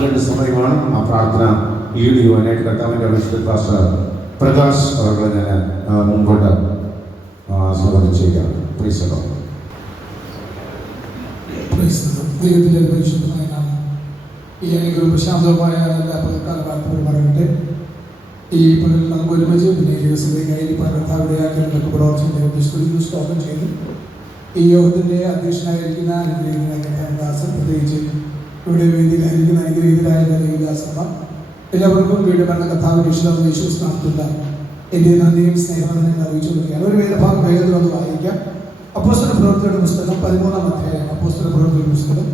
വാക്കുകൾക്ക് സമയമാണ്. ആ പ്രാർത്ഥന ലീഡ് ചെയ്യുവാനായിട്ട് കർത്താവിൻ്റെ അഭിഷിക്ത പാസ്റ്റർ പ്രകാശ് അവരുടെ ഞാൻ മുമ്പോട്ട് സ്വാഗതം ചെയ്യുകയാണ്. പ്ലീസ് അല്ലോ. ദൈവത്തിൻ്റെ പരിശുദ്ധമായ നാമം ഈ അനുഗ്രഹം പ്രശാന്തമായ എല്ലാ പകൽക്കാലം പറയട്ടെ. ഈ പകൽ നമുക്ക് ഒരുമിച്ച് പിന്നെ ഈ ദിവസത്തേക്കായി കർത്താവിടെയാക്കി പ്രവർത്തനം സ്തോത്രം ചെയ്യുന്നു. ഈ യോഗത്തിൻ്റെ അധ്യക്ഷനായിരിക്കുന്ന അനുഗ്രഹീതനായ ദാസൻ, പ്രത്യേകിച്ച് ഇവിടെ വേദിയിലായിരിക്കുന്ന അനുഗ്രഹീതരായ ദേവദാസന്മാർ എല്ലാവർക്കും വീണ്ടും പറഞ്ഞ കർത്താവിൻ്റെ വിശ്വാസത്തിലുള്ള എൻ്റെ നന്ദിയും സ്നേഹവന്ദനങ്ങൾ അറിയിച്ചു കൊടുക്കുകയാണ്. ഒരു വേദഭാഗം വേഗത്തിൽ ഒന്ന് വായിക്കാം. അപ്പോസ്തല പ്രവൃത്തിയുടെ പുസ്തകം 13-ാം അധ്യായം. അപ്പോസ്തല പ്രവൃത്തിയുടെ പുസ്തകം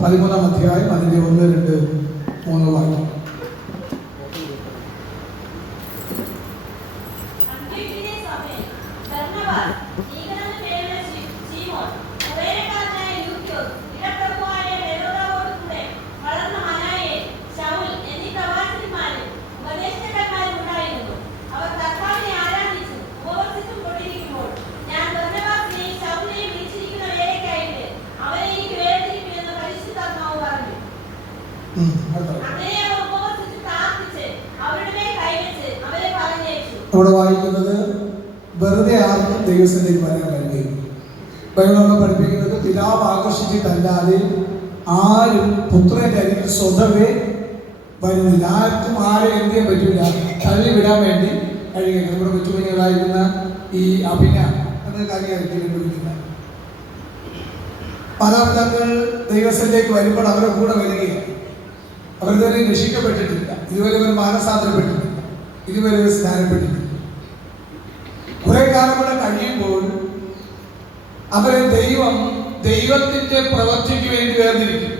13-ാം അധ്യായം അതിൻ്റെ 1, 2, 3 വാക്യം. അവിടെ വായിക്കുന്നത് വെറുതെ ആർക്കും ദൈവസന്നിധിയിൽ വരാൻ കഴിയും. ബൈബിളിൽ പഠിപ്പിക്കുന്നത് പിതാവ് ആകർഷിച്ചിട്ടല്ലാതെ ആരും പുത്രന്റെ അരികിൽ സ്വതവേ വരുന്നില്ല. ആർക്കും ആരെ എന്ത് ചെയ്യാൻ പറ്റില്ല, തള്ളിവിടാൻ വേണ്ടി കഴിയുക. നമ്മുടെ കൊച്ചുകുഞ്ഞുങ്ങളായിരുന്ന ഈ അഭിന എന്ന കാര്യമായിരിക്കും. മാതാപിതാക്കൾ ദൈവസന്നിധിയിലേക്ക് വരുമ്പോൾ അവരുടെ കൂടെ വരികയാണ്. അവരിതുവരെ രക്ഷിക്കപ്പെട്ടിട്ടില്ല, ഇതുവരെ അവർ മാനസാന്തരപ്പെട്ടിട്ടില്ല, ഇതുവരെ സ്നാനപ്പെട്ടിട്ടില്ല. കുറെ കാലം കൂടെ കഴിയുമ്പോൾ അവരെ ദൈവത്തിന്റെ പ്രവൃത്തിക്ക് വേണ്ടി വേർതിരിക്കും.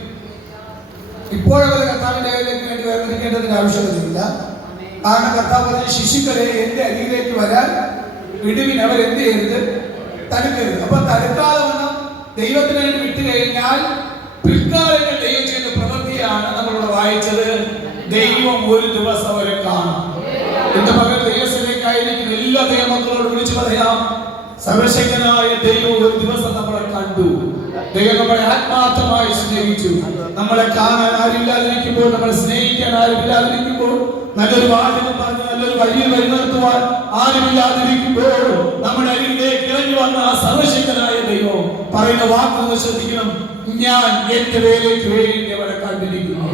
ഇപ്പോഴവർ കർത്താവിന്റെ വേലയ്ക്ക് വേണ്ടി വേർതിരിക്കേണ്ടതിന്റെ ആവശ്യകതയില്ല. കാരണം കർത്താവ് പറഞ്ഞ ശിശുക്കളെ എന്റെ അരികിലേക്ക് വരാൻ വിടുവിൻ, അവരെന്ത് ചെയ്യരുത്, തടുക്കരുത്. അപ്പൊ തടുക്കാതെ വണ്ണം ദൈവത്തിന് വേണ്ടി വിട്ടു കഴിഞ്ഞാൽ പിൽക്കാലങ്ങൾ ദൈവം ചെയ്യുന്ന പ്രവൃത്തിയാണ് നമ്മളിവിടെ വായിച്ചത്. ദൈവം ഒരു ദിവസം അവരെ കാണും. എന്റെ മകൻ ദൈവത്തിലേക്കായിരിക്കും എല്ലാ ദൈവമക്കളോട് വിളിച്ചു പറയാം, സർവശക്തനായ ദൈവം ഒരു ദിവസം നമ്മളെ കണ്ടു. ദൈവം നമ്മളെ ആത്മാർത്ഥമായി സ്നേഹിച്ചു. നമ്മളെ കാണാൻ ആരില്ലാതിരിക്കുമ്പോൾ, നമ്മളെ സ്നേഹിക്കാൻ ആരുമില്ലാതിരിക്കുമ്പോൾ, നല്ലൊരു വാചകം പറഞ്ഞ് നല്ലൊരു വഴിയിൽ വഴി നിർത്തുവാൻ ആരുമില്ലാതിരിക്കുമ്പോൾ നമ്മുടെ അരികിലേക്ക് ഇറങ്ങി വന്ന ആ സർവശക്തനായ ദൈവം പറയുന്ന വാക്കൊന്ന് ശ്രദ്ധിക്കണം. ഞാൻ എന്റെ വേലയ്ക്ക് വേണ്ടി അവരെ കണ്ടിരിക്കുന്നു.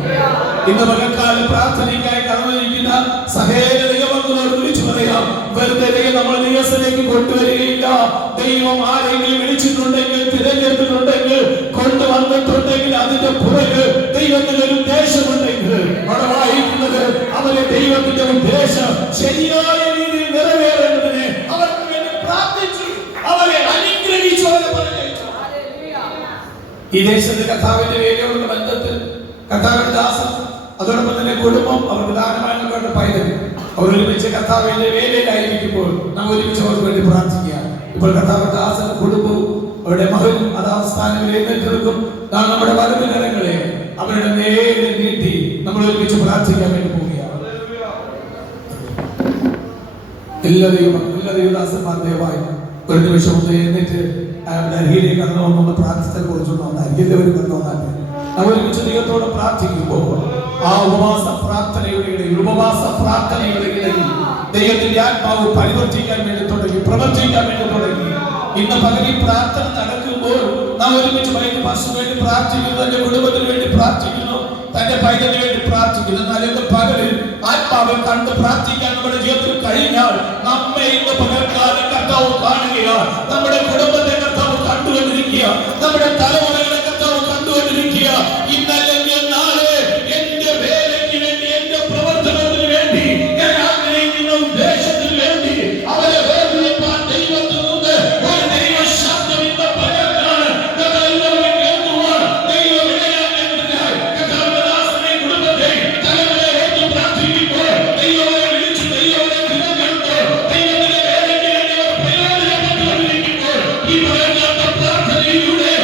ഇന്ന് പകൽക്കാലം പ്രാർത്ഥനയ്ക്കായി കടന്നിരിക്കുന്ന സഹേല ദൈവമക്കളോട് വിളിച്ചു പറയാം, വെറുതെ നമ്മൾ ദിവസത്തിലേക്ക് കൊണ്ടുവരികയില്ല. ദൈവം ആരെങ്കിലും വിളിച്ചിട്ടുണ്ടെങ്കിൽ, തിരഞ്ഞെടുത്തിട്ടുണ്ടെങ്കിൽ, കൊണ്ടുവന്നിട്ടുണ്ടെങ്കിൽ അതിന്റെ പുറകെ ദൈവത്തിന് ഒരു ഉദ്ദേശമുണ്ടെങ്കിൽ അവിടെ വായിക്കുന്നത് അവരെ ദൈവത്തിന്റെ ഉദ്ദേശം ശരിയായ രീതിയിൽ നിറവേറേണ്ടതിന് അവർക്ക് വേണ്ടി പ്രാർത്ഥിച്ചു, അവരെ അനുഗ്രഹിച്ചു, അവരെ പറഞ്ഞു. ഈ ദേശത്ത് കർത്താവിന്റെ വേലയോടുള്ള ബന്ധത്തിൽ കർത്താവിന്റെ ദാസൻ, അതോടൊപ്പം തന്നെ കുടുംബം, അവർ പ്രധാനമായിട്ടുള്ള പൈതൽ, അവർ ഒരുമിച്ച് കർത്താവിന്റെ വേലയിലായിരിക്കുമ്പോൾ നാം ഒരുമിച്ച് അവർക്ക് വേണ്ടി പ്രാർത്ഥിക്കുക. ഇപ്പോൾ കർത്താവിന്റെ ദാസൻ കുടുംബവും അവരുടെ മകനും അതാത് സ്ഥാനങ്ങളിൽ എഴുന്നേൽക്കും. നാം നമ്മുടെ വലതുകരങ്ങളെ അവരുടെ നേരെ നീട്ടി നമ്മൾ ഒരുമിച്ച് പ്രാർത്ഥിക്കാൻ വേണ്ടി പോവുകയാണ്. എല്ലാ ദൈവദാസന്മാർ ദയവായി ഒരു നിമിഷം ഒന്ന് എഴുന്നേറ്റ് അരികിലേക്ക് കടന്നു വന്നുള്ള പ്രാർത്ഥിച്ചതിനെ കുറിച്ചുള്ള അരികിലവർ കടന്നു വന്നാൽ നമ്മൾ ഒരുമിച്ച് ദൈവത്തോട് പ്രാർത്ഥിക്കുമ്പോൾ ആ ഉപവാസ പ്രാർത്ഥനയുടെ ഇടയിൽ ദൈവത്തിന്റെ ആത്മാവ് പരിവർത്തിക്കാൻ വേണ്ടി തുടങ്ങി, പ്രവർത്തിക്കാൻ വേണ്ടി തുടങ്ങി. ഇന്ന് പകൽ ഈ പ്രാർത്ഥന നടക്കുമ്പോൾ നാം ഒരുമിച്ച് പാസ്റ്ററിന് വേണ്ടി പ്രാർത്ഥിക്കുന്നു, തന്റെ കുടുംബത്തിന് വേണ്ടി പ്രാർത്ഥിക്കുന്നു, തന്റെ പൈതലിന് വേണ്ടി പ്രാർത്ഥിക്കുന്നു. എന്നാൽ ഇന്ന് പകലിൽ ആത്മാവ് കണ്ട് പ്രാർത്ഥിക്കാൻ നമ്മുടെ ജീവിതത്തിൽ കഴിഞ്ഞാൽ നമ്മെ ഇന്ന് പകൽക്കാലം കർത്താവ് കാണുകയാണ്. നമ്മുടെ കുടുംബത്തെ കർത്താവ് കണ്ടുകൊണ്ടിരിക്കുക, നമ്മുടെ തലമുറകളെ കർത്താവ് കണ്ടുകൊണ്ടിരിക്കുക. ഇന്നല്ലെങ്കിൽ നാളെ എന്റെ വേലയ്ക്ക് വേണ്ടി, എന്റെ പ്രവർത്തനത്തിന് വേണ്ടി, ഞാൻ ആഗ്രഹിക്കുന്ന ഉദ്ദേശത്തിന് വേണ്ടി അവരെ വേർതിരിപ്പാൻ ദൈവത്തിൽ നിന്ന് ഒരു ദൈവ ശബ്ദം ഇന്ന് പകർന്നാണ് എല്ലാവരും കേൾക്കുവാൻ ദൈവം ഇടയാക്കുന്നതിനായി കർത്താവിന്റെ ദാസനെ കുടുംബത്തെ തലമുറയെ ഓർത്ത് പ്രാർത്ഥിക്കുമ്പോൾ ദൈവത്തെ വിളിച്ചു, ദൈവത്തെ തിരഞ്ഞെടുത്ത് ദൈവത്തിന്റെ വേലയ്ക്ക് വേണ്ടി അവർ പ്രയോജനപ്പെട്ടുകൊണ്ടിരിക്കുമ്പോൾ ഈ പകർന്ന പ്രാർത്ഥനയിലൂടെ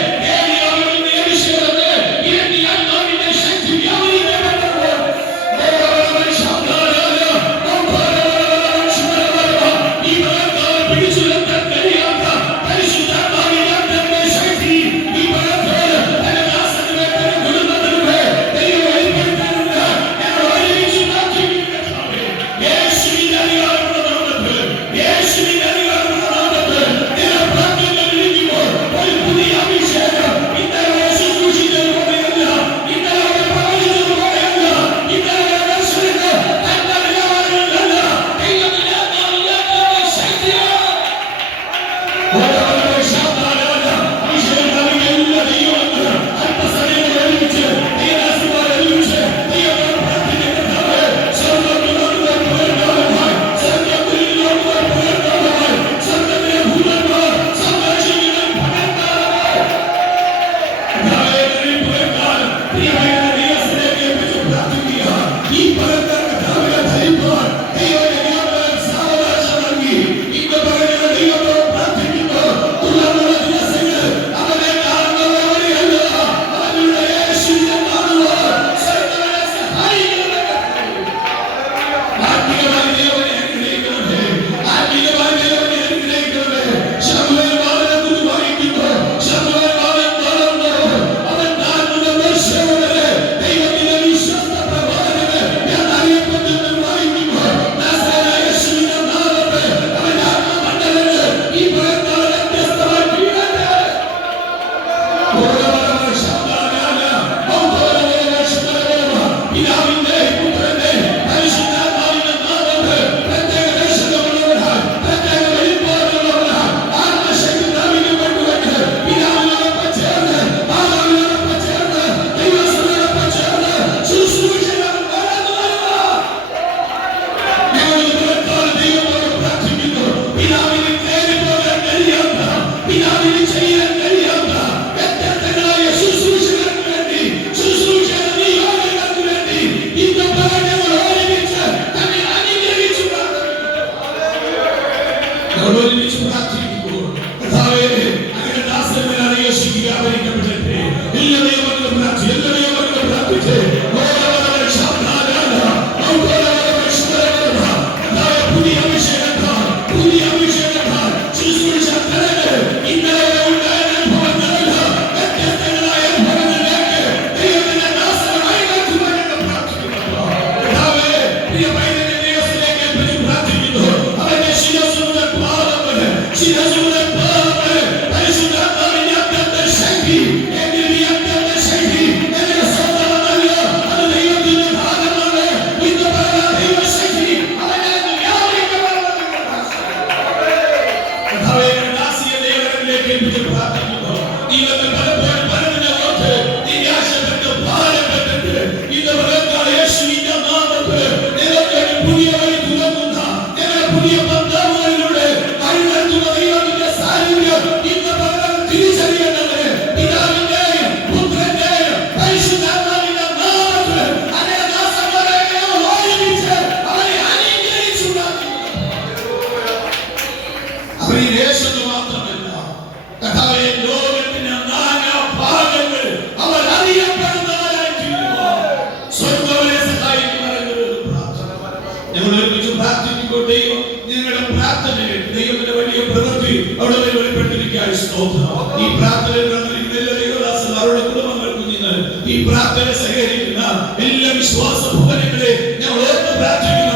പ്രാർത്ഥന സഹകരിക്കുന്ന എല്ലാ വിശ്വാസ ഭവനങ്ങളെ ഞാൻ ഓർത്ത് പ്രാർത്ഥിക്കുന്നു.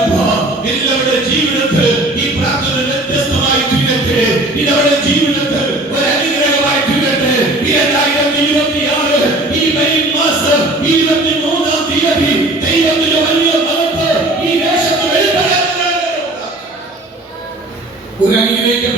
എല്ലാവരുടെ ജീവിതത്തിൽ ഈ പ്രാർത്ഥന വ്യത്യസ്തമായി തീരട്ടെ. ഇതവരുടെ ജീവിതത്തിൽ ഒരു അനുഗ്രഹമായി തീരട്ടെ. 2026 ഈ മെയ് മാസം 23-ാം തീയതി ദൈവത്തിന്റെ വലിയ മഹത്വം ഈ ദേശത്ത് വെളിപ്പെടാൻ ഒരു അനുഗ്രഹിക്കപ്പെട്ട